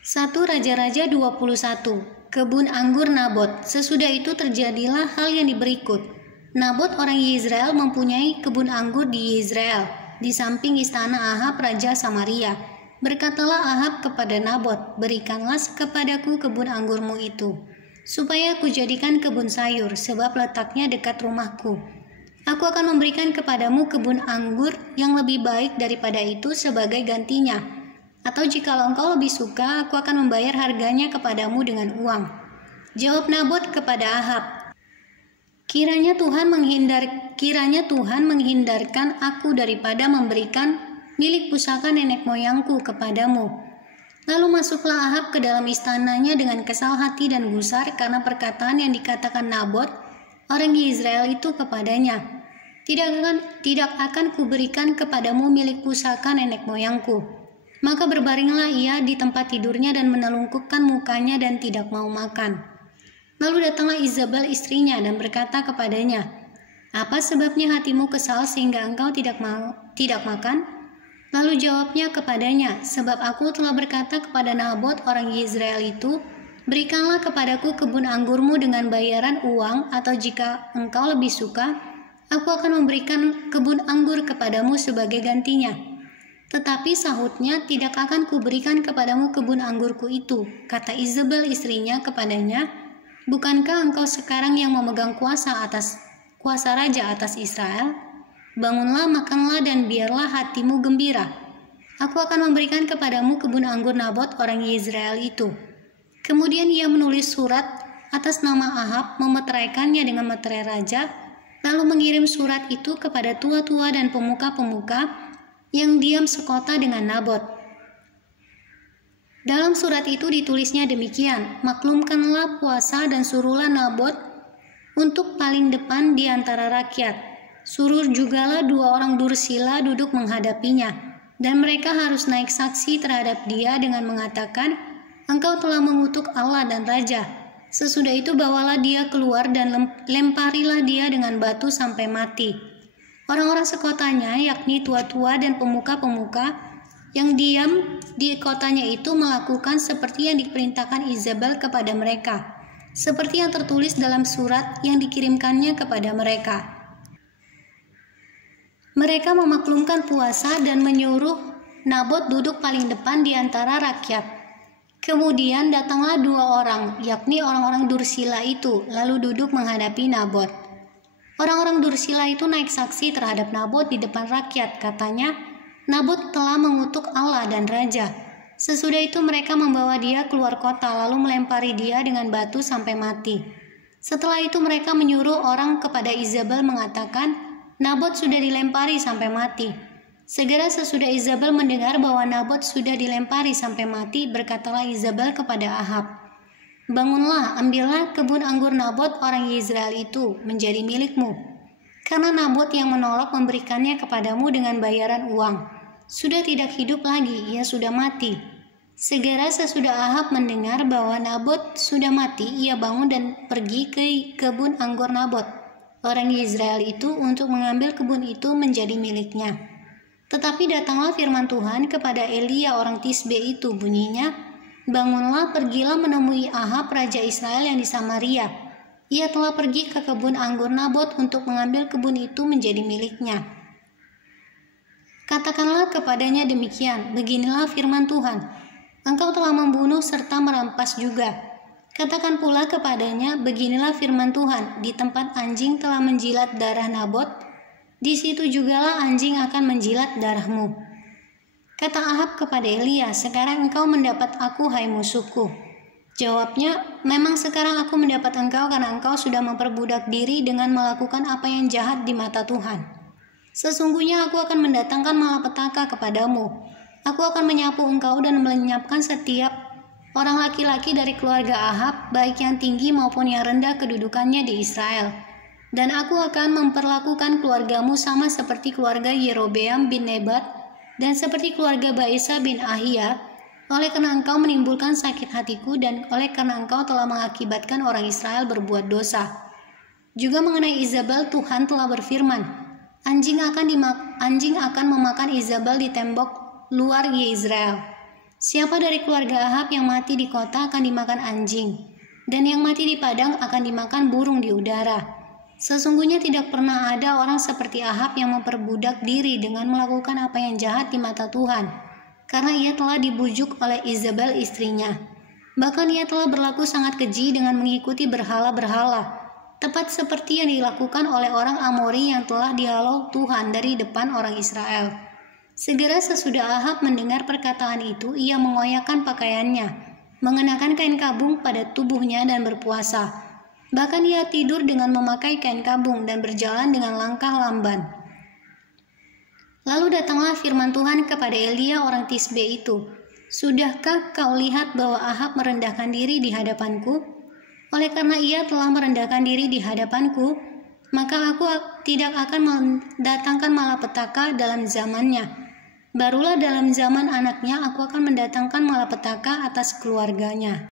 1 Raja-Raja 21. Kebun anggur Nabot. Sesudah itu terjadilah hal yang berikut. Nabot orang Yezreel mempunyai kebun anggur di Yezreel, di samping istana Ahab Raja Samaria. Berkatalah Ahab kepada Nabot, "Berikanlah kepadaku kebun anggurmu itu, supaya aku jadikan kebun sayur, sebab letaknya dekat rumahku. Aku akan memberikan kepadamu kebun anggur yang lebih baik daripada itu sebagai gantinya. Atau jikalau engkau lebih suka, aku akan membayar harganya kepadamu dengan uang." Jawab Nabot kepada Ahab, Kiranya Tuhan menghindarkan aku daripada memberikan milik pusaka nenek moyangku kepadamu." Lalu masuklah Ahab ke dalam istananya dengan kesal hati dan gusar karena perkataan yang dikatakan Nabot orang Yezreel itu kepadanya. Tidak akan kuberikan kepadamu milik pusaka nenek moyangku." Maka berbaringlah ia di tempat tidurnya dan menelungkupkan mukanya dan tidak mau makan. Lalu datanglah Izabel istrinya dan berkata kepadanya, "Apa sebabnya hatimu kesal sehingga engkau tidak makan?" Lalu jawabnya kepadanya, "Sebab aku telah berkata kepada Nabot orang Yezreel itu, berikanlah kepadaku kebun anggurmu dengan bayaran uang, atau jika engkau lebih suka, aku akan memberikan kebun anggur kepadamu sebagai gantinya." Tetapi sahutnya, "Tidak akan kuberikan kepadamu kebun anggurku itu." Kata Izabel istrinya kepadanya, "Bukankah engkau sekarang yang memegang kuasa raja atas Israel? Bangunlah, makanlah, dan biarlah hatimu gembira. Aku akan memberikan kepadamu kebun anggur Nabot orang Yezreel itu." Kemudian ia menulis surat atas nama Ahab, memeteraikannya dengan meterai raja, lalu mengirim surat itu kepada tua-tua dan pemuka-pemuka yang diam sekota dengan Nabot. Dalam surat itu ditulisnya demikian, "Maklumkanlah puasa dan suruhlah Nabot untuk paling depan di antara rakyat. Suruh jugalah 2 orang dursila duduk menghadapinya, dan mereka harus naik saksi terhadap dia dengan mengatakan, 'Engkau telah mengutuk Allah dan Raja.' Sesudah itu bawalah dia keluar dan lemparilah dia dengan batu sampai mati." Orang-orang sekotanya, yakni tua-tua dan pemuka-pemuka yang diam di kotanya itu melakukan seperti yang diperintahkan Izabel kepada mereka, seperti yang tertulis dalam surat yang dikirimkannya kepada mereka. Mereka memaklumkan puasa dan menyuruh Nabot duduk paling depan di antara rakyat. Kemudian datanglah 2 orang, yakni orang-orang dursila itu, lalu duduk menghadapi Nabot. Orang-orang dursila itu naik saksi terhadap Nabot di depan rakyat. Katanya, "Nabot telah mengutuk Allah dan Raja." Sesudah itu mereka membawa dia keluar kota, lalu melempari dia dengan batu sampai mati. Setelah itu mereka menyuruh orang kepada Izabel mengatakan, "Nabot sudah dilempari sampai mati." Segera sesudah Izabel mendengar bahwa Nabot sudah dilempari sampai mati, berkatalah Izabel kepada Ahab, "Bangunlah, ambillah kebun anggur Nabot orang Yezreel itu menjadi milikmu, karena Nabot yang menolak memberikannya kepadamu dengan bayaran uang sudah tidak hidup lagi, ia sudah mati." Segera sesudah Ahab mendengar bahwa Nabot sudah mati, ia bangun dan pergi ke kebun anggur Nabot orang Yezreel itu untuk mengambil kebun itu menjadi miliknya. Tetapi datanglah firman Tuhan kepada Elia orang Tisbe itu, bunyinya, "Bangunlah, pergilah menemui Ahab raja Israel yang di Samaria. Ia telah pergi ke kebun anggur Nabot untuk mengambil kebun itu menjadi miliknya. Katakanlah kepadanya demikian, beginilah firman Tuhan, engkau telah membunuh serta merampas juga. Katakan pula kepadanya, beginilah firman Tuhan, di tempat anjing telah menjilat darah Nabot, di situ jugalah anjing akan menjilat darahmu." Kata Ahab kepada Elia, "Sekarang engkau mendapat aku, hai musuhku." Jawabnya, "Memang sekarang aku mendapat engkau karena engkau sudah memperbudak diri dengan melakukan apa yang jahat di mata Tuhan. Sesungguhnya aku akan mendatangkan malapetaka kepadamu. Aku akan menyapu engkau dan melenyapkan setiap orang laki-laki dari keluarga Ahab, baik yang tinggi maupun yang rendah kedudukannya di Israel. Dan aku akan memperlakukan keluargamu sama seperti keluarga Yerobeam bin Nebat dan seperti keluarga Baesa bin Ahia, oleh karena engkau menimbulkan sakit hatiku dan oleh karena engkau telah mengakibatkan orang Israel berbuat dosa." Juga mengenai Izabel, Tuhan telah berfirman, anjing akan memakan Izabel di tembok luar Yezreel. Siapa dari keluarga Ahab yang mati di kota akan dimakan anjing, dan yang mati di padang akan dimakan burung di udara. Sesungguhnya tidak pernah ada orang seperti Ahab yang memperbudak diri dengan melakukan apa yang jahat di mata Tuhan, karena ia telah dibujuk oleh Izabel istrinya. Bahkan ia telah berlaku sangat keji dengan mengikuti berhala-berhala, tepat seperti yang dilakukan oleh orang Amori yang telah dihalau Tuhan dari depan orang Israel. Segera sesudah Ahab mendengar perkataan itu, ia mengoyakkan pakaiannya, mengenakan kain kabung pada tubuhnya dan berpuasa. Bahkan ia tidur dengan memakai kain kabung dan berjalan dengan langkah lamban. Lalu datanglah firman Tuhan kepada Elia orang Tisbe itu, "Sudahkah kau lihat bahwa Ahab merendahkan diri di hadapanku? Oleh karena ia telah merendahkan diri di hadapanku, maka aku tidak akan mendatangkan malapetaka dalam zamannya. Barulah dalam zaman anaknya aku akan mendatangkan malapetaka atas keluarganya."